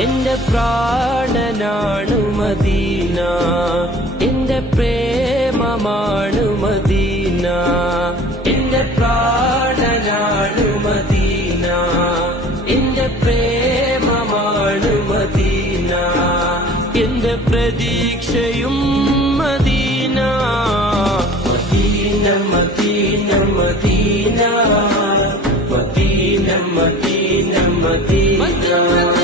എന്റെ പ്രാണനാണു മദീന, എന്റെ പ്രേമമാണു മദീന. എന്റെ പ്രാണനാണു മദീന, എന്റെ പ്രേമമാണു മദീന. എന്റെ പ്രതീക്ഷയും Medina. Medina Medina Medina, Medina Medina Medina.